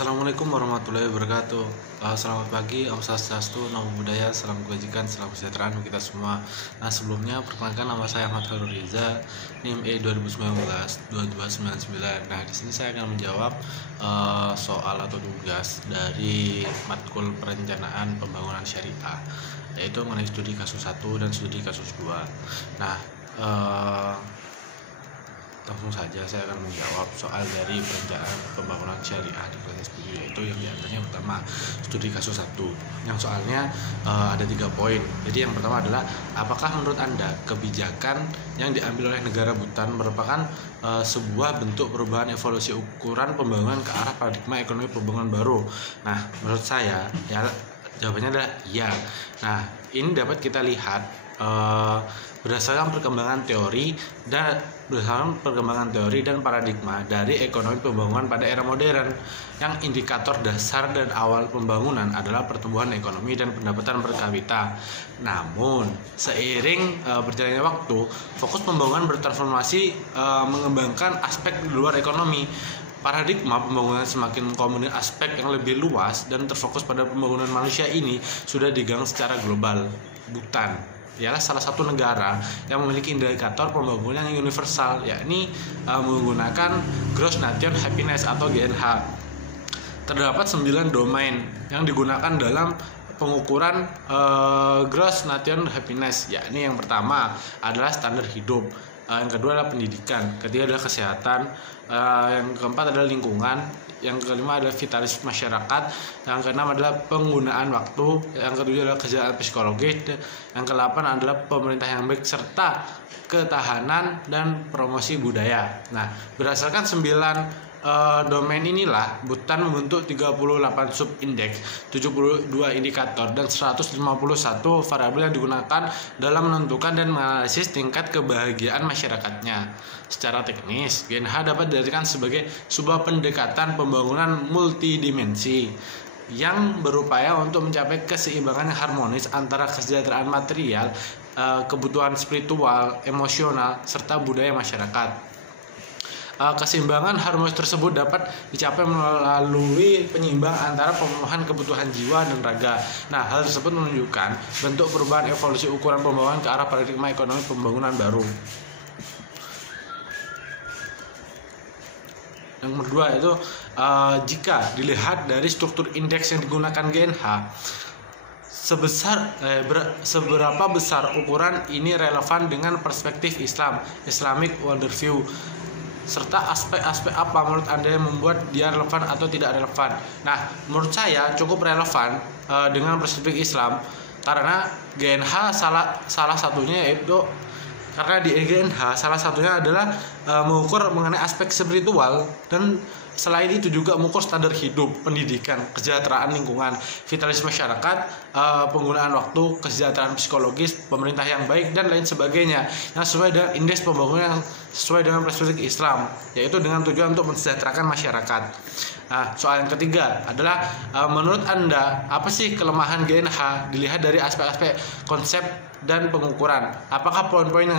Assalamualaikum warahmatullahi wabarakatuh. Selamat pagi, Om Swastiastu, Namo Buddhaya, salam kebajikan, salam kesejahteraan untuk kita semua. Nah, sebelumnya perkenalkan nama saya Ahmad Khairul Riza, NIM E 2019-2299. Nah, di sini saya akan menjawab soal atau tugas dari matkul perencanaan pembangunan syariah, yaitu mengenai studi kasus 1 dan studi kasus 2. Nah, langsung saja saya akan menjawab soal dari perencanaan pembangunan syariah di kelas 7, yaitu yang diantaranya pertama studi kasus 1 yang soalnya ada 3 poin. Jadi yang pertama adalah apakah menurut Anda kebijakan yang diambil oleh negara Bhutan merupakan sebuah bentuk perubahan evolusi ukuran pembangunan ke arah paradigma ekonomi pembangunan baru. Nah, menurut saya ya jawabannya adalah iya. Nah, ini dapat kita lihat berdasarkan perkembangan teori dan paradigma dari ekonomi pembangunan pada era modern, yang indikator dasar dan awal pembangunan adalah pertumbuhan ekonomi dan pendapatan per kapita. Namun seiring berjalannya waktu, fokus pembangunan bertransformasi mengembangkan aspek di luar ekonomi. Paradigma pembangunan semakin mengakomodir aspek yang lebih luas dan terfokus pada pembangunan manusia ini sudah digang secara global. Bhutan ialah salah satu negara yang memiliki indikator pembangunan yang universal, yakni menggunakan Gross Nation Happiness atau GNH. Terdapat 9 domain yang digunakan dalam pengukuran Gross Nation Happiness, yakni yang pertama adalah standar hidup, yang kedua adalah pendidikan, ketiga adalah kesehatan, yang keempat adalah lingkungan, yang kelima adalah vitalitas masyarakat, yang keenam adalah penggunaan waktu, yang ketujuh adalah kesejahteraan psikologis, yang kedelapan adalah pemerintah yang baik serta ketahanan dan promosi budaya. Nah, berdasarkan 9 domain inilah Bhutan membentuk 38 sub-indeks, 72 indikator dan 151 variabel yang digunakan dalam menentukan dan menganalisis tingkat kebahagiaan masyarakatnya. Secara teknis, GNH dapat diartikan sebagai sebuah pendekatan pembangunan multidimensi yang berupaya untuk mencapai keseimbangan yang harmonis antara kesejahteraan material, kebutuhan spiritual, emosional, serta budaya masyarakat. Keseimbangan harmonis tersebut dapat dicapai melalui penyeimbang antara pemenuhan kebutuhan jiwa dan raga. Nah, hal tersebut menunjukkan bentuk perubahan evolusi ukuran pembangunan ke arah paradigma ekonomi pembangunan baru. Yang kedua itu jika dilihat dari struktur indeks yang digunakan GNH, seberapa besar ukuran ini relevan dengan perspektif Islamic worldview, serta aspek-aspek apa menurut Anda yang membuat dia relevan atau tidak relevan. Nah, menurut saya cukup relevan dengan perspektif Islam, karena GNH salah satunya yaitu karena di GNH salah satunya adalah mengukur mengenai aspek spiritual, dan selain itu juga mengukur standar hidup, pendidikan, kesejahteraan lingkungan, vitalitas masyarakat, penggunaan waktu, kesejahteraan psikologis, pemerintah yang baik, dan lain sebagainya, yang sesuai dengan indeks pembangunan yang sesuai dengan perspektif Islam, yaitu dengan tujuan untuk mensejahterakan masyarakat. Nah, soal yang ketiga adalah menurut Anda apa sih kelemahan GNH dilihat dari aspek-aspek konsep dan pengukuran? Apakah poin-poin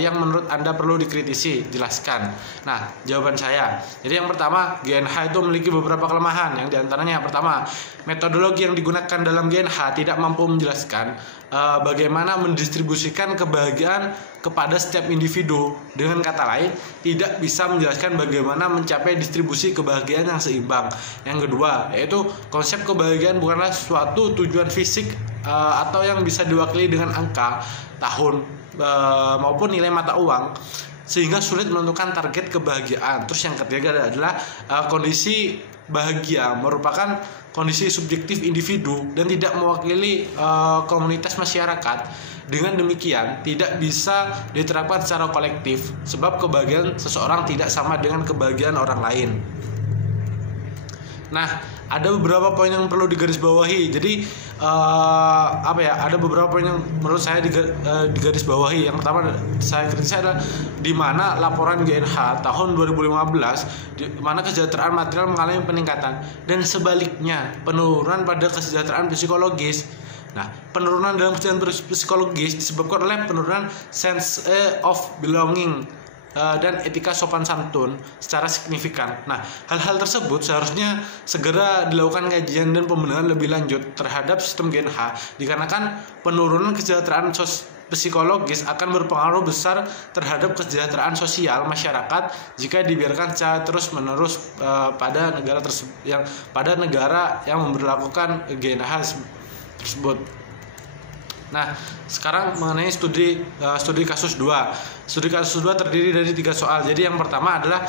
yang menurut Anda perlu dikritisi? Jelaskan. Nah, jawaban saya, jadi yang pertama, GNH itu memiliki beberapa kelemahan. Yang diantaranya yang pertama, metodologi yang digunakan dalam GNH tidak mampu menjelaskan bagaimana mendistribusikan kebahagiaan kepada setiap individu. Dengan kata lain, tidak bisa menjelaskan bagaimana mencapai distribusi kebahagiaan yang seimbang. Yang kedua, yaitu konsep kebahagiaan bukanlah suatu tujuan fisik atau yang bisa diwakili dengan angka, tahun, maupun nilai mata uang, sehingga sulit menentukan target kebahagiaan. Terus yang ketiga adalah kondisi bahagia merupakan kondisi subjektif individu dan tidak mewakili komunitas masyarakat. Dengan demikian tidak bisa diterapkan secara kolektif, sebab kebahagiaan seseorang tidak sama dengan kebahagiaan orang lain. Nah, ada beberapa poin yang perlu digarisbawahi. Jadi ada beberapa poin yang menurut saya digarisbawahi. Yang pertama saya kritisi adalah di mana laporan GNH tahun 2015 di mana kesejahteraan material mengalami peningkatan, dan sebaliknya penurunan pada kesejahteraan psikologis. Nah, penurunan dalam kesejahteraan psikologis disebabkan oleh penurunan sense of belonging dan etika sopan santun secara signifikan. Nah, hal-hal tersebut seharusnya segera dilakukan kajian dan pembenahan lebih lanjut terhadap sistem GNH, dikarenakan penurunan kesejahteraan psikologis akan berpengaruh besar terhadap kesejahteraan sosial masyarakat jika dibiarkan secara terus-menerus pada negara yang memberlakukan GNH tersebut. Nah, sekarang mengenai studi kasus 2. Studi kasus 2 terdiri dari 3 soal. Jadi yang pertama adalah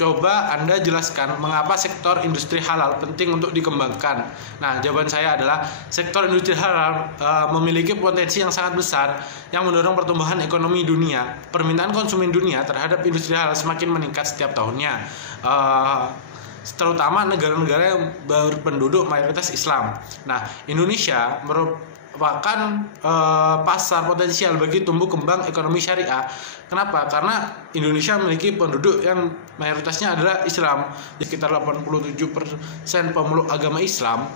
coba Anda jelaskan mengapa sektor industri halal penting untuk dikembangkan. Nah, jawaban saya adalah sektor industri halal memiliki potensi yang sangat besar yang mendorong pertumbuhan ekonomi dunia. Permintaan konsumen dunia terhadap industri halal semakin meningkat setiap tahunnya. Terutama negara-negara yang berpenduduk mayoritas Islam. Nah, Indonesia merupakan pasar potensial bagi tumbuh kembang ekonomi syariah. Kenapa? Karena Indonesia memiliki penduduk yang mayoritasnya adalah Islam, sekitar 87% pemeluk agama Islam.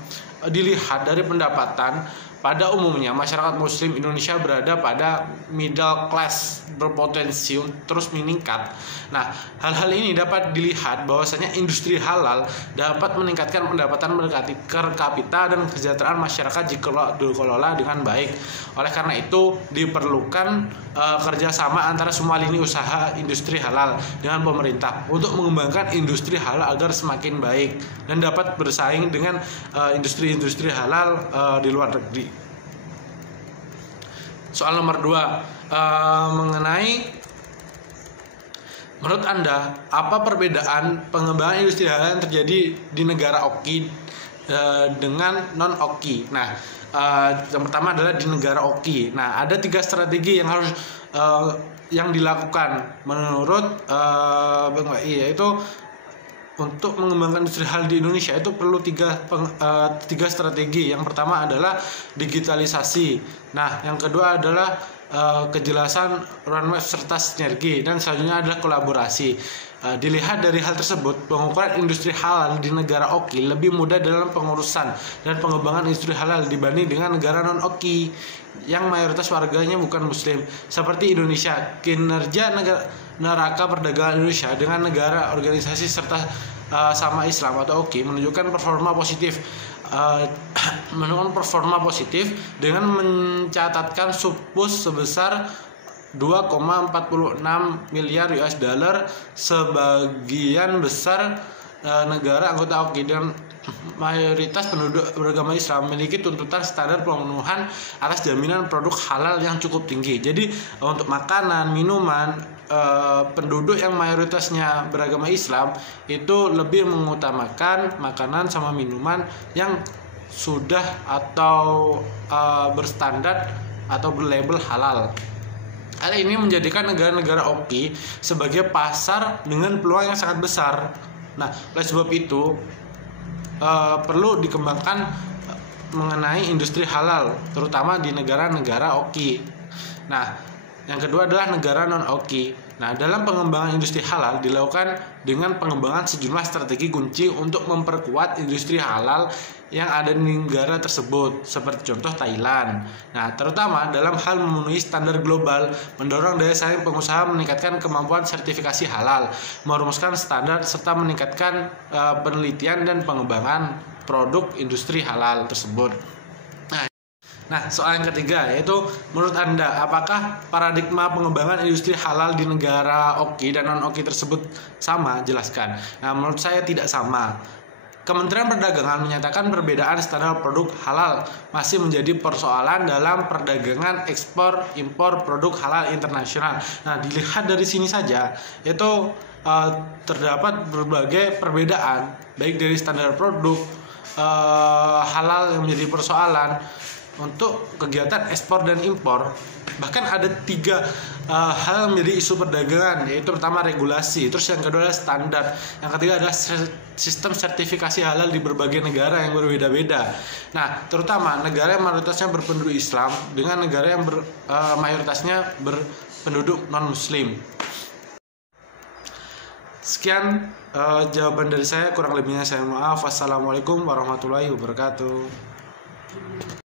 Dilihat dari pendapatan, pada umumnya masyarakat muslim Indonesia berada pada middle class berpotensi terus meningkat. Nah, hal-hal ini dapat dilihat bahwasanya industri halal dapat meningkatkan pendapatan per kapita dan kesejahteraan masyarakat jika dikelola dengan baik. Oleh karena itu diperlukan kerjasama antara semua lini usaha industri halal dengan pemerintah untuk mengembangkan industri halal agar semakin baik dan dapat bersaing dengan industri halal di luar negeri. Soal nomor 2 mengenai menurut Anda apa perbedaan pengembangan industri halal yang terjadi di negara OKI dengan non OKI? Nah, yang pertama adalah di negara OKI. Nah, ada 3 strategi yang harus yang dilakukan menurut Bang Wai, yaitu untuk mengembangkan industri halal di Indonesia itu perlu tiga strategi. Yang pertama adalah digitalisasi. Nah, yang kedua adalah kejelasan roadmap serta sinergi, dan selanjutnya adalah kolaborasi. Dilihat dari hal tersebut, pengukuran industri halal di negara OKI lebih mudah dalam pengurusan dan pengembangan industri halal dibanding dengan negara non OKI yang mayoritas warganya bukan muslim seperti Indonesia. Kinerja neraca perdagangan Indonesia dengan negara organisasi serta sama Islam atau OKI menunjukkan performa positif dengan mencatatkan surplus sebesar 2,46 miliar US dollar. Sebagian besar negara anggota OKI dan mayoritas penduduk beragama Islam memiliki tuntutan standar pemenuhan atas jaminan produk halal yang cukup tinggi. Jadi untuk makanan, minuman, penduduk yang mayoritasnya beragama Islam itu lebih mengutamakan makanan sama minuman yang sudah atau berstandar atau berlabel halal. Hal ini menjadikan negara-negara OKI sebagai pasar dengan peluang yang sangat besar. Nah, oleh sebab itu perlu dikembangkan mengenai industri halal, terutama di negara-negara OKI. Nah, yang kedua adalah negara non OKI. Nah, dalam pengembangan industri halal dilakukan dengan pengembangan sejumlah strategi kunci untuk memperkuat industri halal yang ada di negara tersebut, seperti contoh Thailand. Nah, terutama dalam hal memenuhi standar global, mendorong daya saing pengusaha, meningkatkan kemampuan sertifikasi halal, merumuskan standar serta meningkatkan penelitian dan pengembangan produk industri halal tersebut. Nah, soal yang ketiga yaitu menurut Anda apakah paradigma pengembangan industri halal di negara OKI dan non-OKI tersebut sama? Jelaskan. Nah, menurut saya tidak sama. Kementerian Perdagangan menyatakan perbedaan standar produk halal masih menjadi persoalan dalam perdagangan ekspor impor produk halal internasional. Nah, dilihat dari sini saja yaitu terdapat berbagai perbedaan baik dari standar produk halal yang menjadi persoalan untuk kegiatan ekspor dan impor. Bahkan ada 3 hal yang menjadi isu perdagangan, yaitu pertama regulasi, terus yang kedua adalah standar, yang ketiga adalah sistem sertifikasi halal di berbagai negara yang berbeda-beda. Nah, terutama negara yang mayoritasnya berpenduduk Islam dengan negara yang mayoritasnya berpenduduk non-muslim. Sekian jawaban dari saya, kurang lebihnya saya maaf. Wassalamualaikum warahmatullahi wabarakatuh.